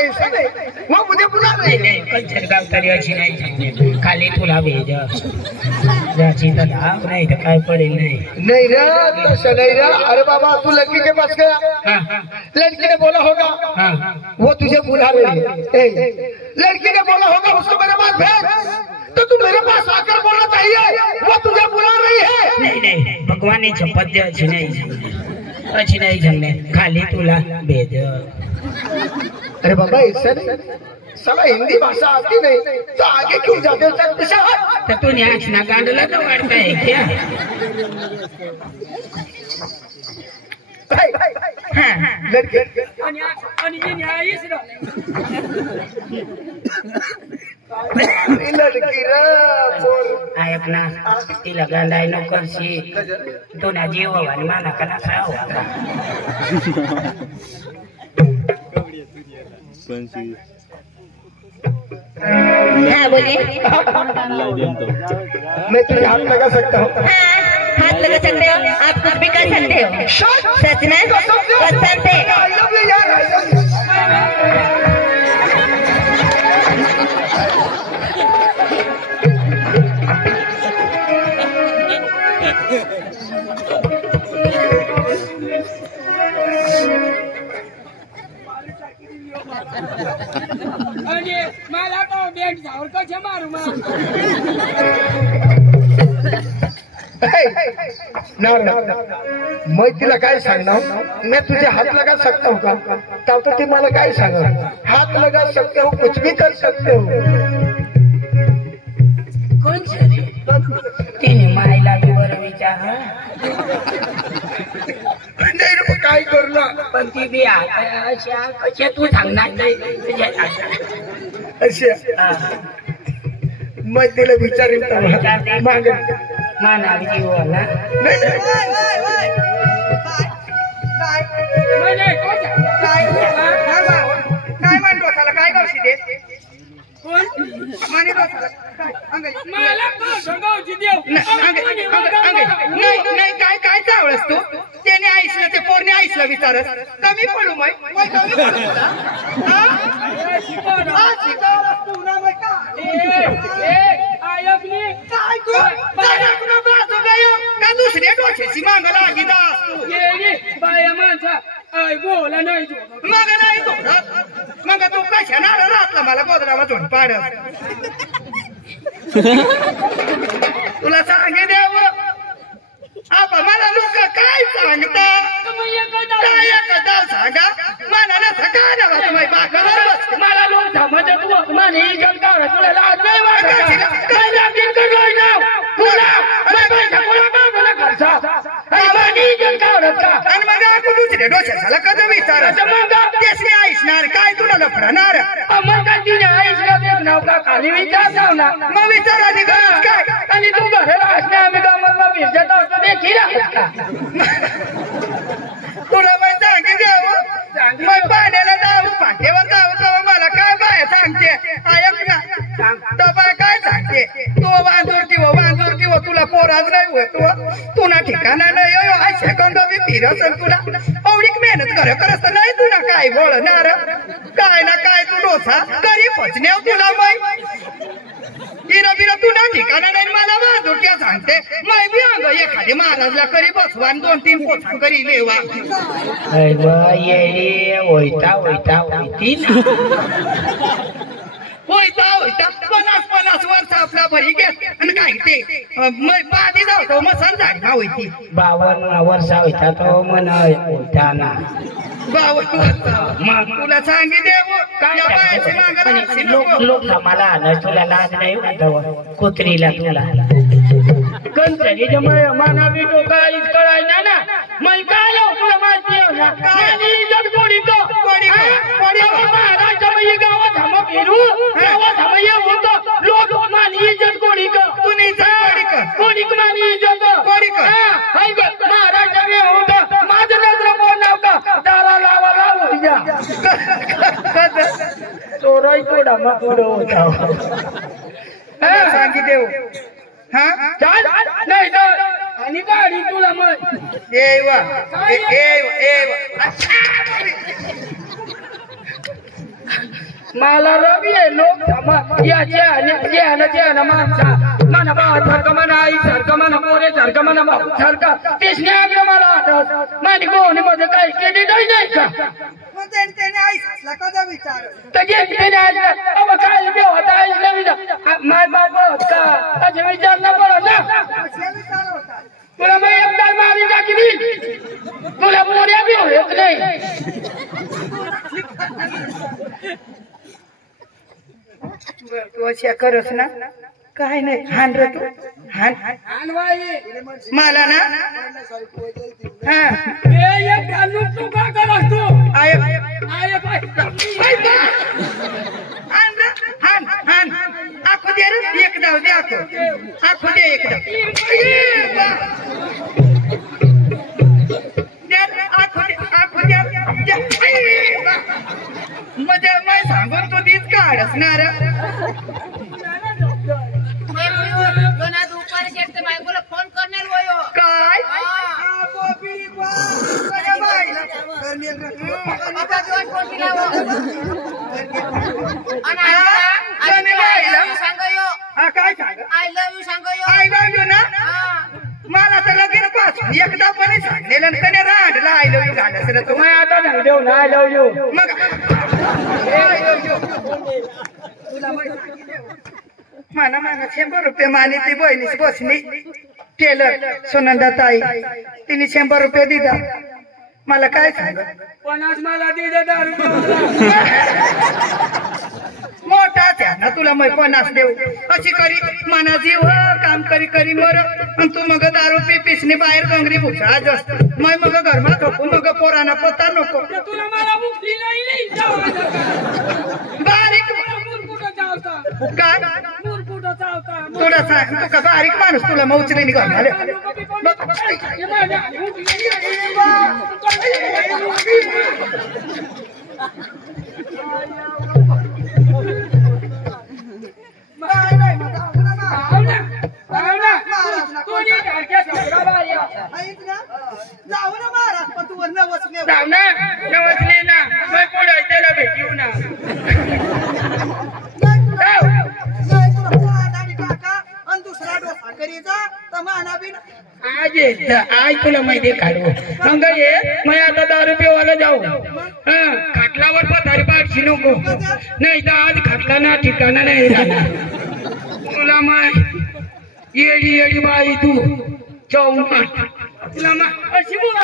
ऐसा नहीं वो मुझे बुला रही है। कंचन गावतारी अच्छी नहीं खाली तुला भेज जाची तो दाग नहीं तो काय पडेल नहीं रे तो नहीं रे। अरे बाबा तू लड़की के पास गया, लड़की ने बोला होगा वो तुझे बुला रही है, लड़की ने बोला होगा उसको मेरे पास भेज, तो तू मेरे पास आकर बोलना चाहिए वो तुझे बुला रही है। नहीं नहीं भगवान ने शपथ दे अच्छी नहीं झंगने खाली तुला भेज। अरे बाबा ऐसा नहीं, साला हिंदी भाषा आती नहीं तो आगे क्यों जाते हो? तो तूने आचना कांडला तो वाटता है क्या? लड़की लड़की आय अपना ती लगा लाईनो करशी तो ना जीव वाली माना कना खाओ हाँ बोलिए। मैं तुझे हाथ लगा सकता हूँ। हाथ लगा सकते हो, आप कुछ भी कर सकते हो। सच में कसम से। मला तो बेट जावर कसे मारू मैं तिला काय सांगणार, मैं तुझे हाथ लगा सकता हूँ का? तब तो ती मला काय सांगणार, हाथ लगा सकते हो, कुछ भी कर सकते हो। कोण रे तिने मायला बी बरं विचार नाही रे काय करला पण ती बी अशा कशा तू सांगणार नाही अशा मैं तिला विचारेल माग माना जीव ना काय मान डोसाला काय करशी दे कोण माने डोसाला मला का सांगावची देव नाही काय काय चावळस तू? त्याने आईसला ते पोरने आईसला विचारस कमी पडू मै कमी पडू का दुसऱ्या डोक्याची माग लागी बाया माणसा बोला नाही मग नाही तो मग तू कशा नारा राहतला मला गोदराला झोड पाड तुला सांगे देव आप मला लोक काय सांगतात काय एखादा सांगा मनाला सकाळ तुम्ही बाकर मला लोक समज तू माने जगतावर तुला लाज नाही वाटत काय लागेल का नाही ना तुला मैं पैसा कोणा का मला खर्चा माने जगतावर का आणि मग आपण दुसरे डोक्याला कधी विचारायचं मग त्यासने आईसणार काय तुला लफडणार मग काय तिने आईसला देत नाव का खाली विचारताव ना मग विचारायची गरज काय? आणि तू घराला असणे आम्ही गावात फिरत होतो देखील तुला मी सांगे देव मग पाण्याला जाऊ पाठीवर जाऊ तेव्हा मला काय बाय सांगते ऐक ना तो बाय काय सांगते तू वांजूर किंवा तुला पोराज नाही होय तू ना ठिकाणा नाही आज सेकंद बी फिरस तुला एवढी मेहनत करत नाही तुला काय बोलणार काय ना काय तू डोसा करी पचण्या तुला बाई हिरा बिरा तू ना ठिकाणा नाही मला वाजोट्या सांगते मै बी अंग एखादी महाराजला करी बसवा 2-3 पोछा करी लेवा ये होता होती होता 50 वर्ष आपला भरी घे आणि काय ते पादी जाऊ मसन झाडी ना होती 52 वर्ष होता तो मन होता ना 52 वर्ष मग तुला सांगी देव काय बायची मागला लोक मला न तुला लाज नाही वाटत कुत्रीला तुला कंचरी जमय मानावी डोकाळीच कळायना ना मै काय तुला माहिती आहे ना आणि जग कोडी महाराज जमय गावात हम फिरू गावात हम ये होतो लोक मानी इज्जत कोडी का तुनी इज्जत कोडी का मानी इज्जत कोडी का हाय ग महाराज जमय होतो माझं नजर बोल नाव का दारा लावा लाव जा चोराई तोडा मग होता सांगी देव हा नाही आणि गाडी तुला मग एवा मला रवी आहे लोक याच्या माणसा म्हणा भावासारखं म्हणा आईसारखं म्हणा पोरेसारखं म्हणा भाऊसारखं तेच नाही मला आठवत माझी गोवणी मध्ये काही केली नाही का मग त्याने आई सासला कदा विचार तर काय होता आईला विचार माय बाप का असे विचार न पडत ना विचार होता तुला मग एकदा मारी टाकली तुला पोऱ्या बी होत नाही तू अशा करस ना काय नाही हान रे तू हान मला ना हा तू काय करस तू आय हान हान आखो दे रे एक दाव दे आखो दे एक दाव मध्ये मैं सांगून तू तीच काढ असणार फोन करणार वयो काय काय सांग आय लव्ह यू सांगयो आय लव्ह यू ना मला तर लगेच पाच एकदा पण सांगलेलं त्याने राडला आय लव्ह यू घालस रे तू तुम्ही आता सांग देऊ ना आय लव्ह यू मग मला मागा 100 रुपये माने ती बहिणीची बसली टेलर सुनंदा ताई तिने 100 रुपये दिला मला काय सांग 50 मला दिले दारू मोठा त्या ना तुला मग 50 देऊ अशी करी मना जीव काम करी करी मर तू मग दारू पी पिसने बाहेर गंगरी भुसा जास्त मग घरमा थोकू मग पोराना पत्ता नको तुला मला मुक्ती नाही बारीक काय तुला सांग तू का बारीक माणूस तुला मौचले निघाल जाऊ ना महाराज पण तू नवसले ना पुढे त्याला भेटू ना दुसरा डोसा करीचा तर माना बिन आज तुला माहिती काढू मग ये मग आता 10 रुपयेवाला जाऊ खाटलावर पथारी पाडशी नको नाही तर आज खाटला ना ठिकाणा नाही राहणार तुला माय येडी येडी बाई तू जाऊ तुला माय अशी बोला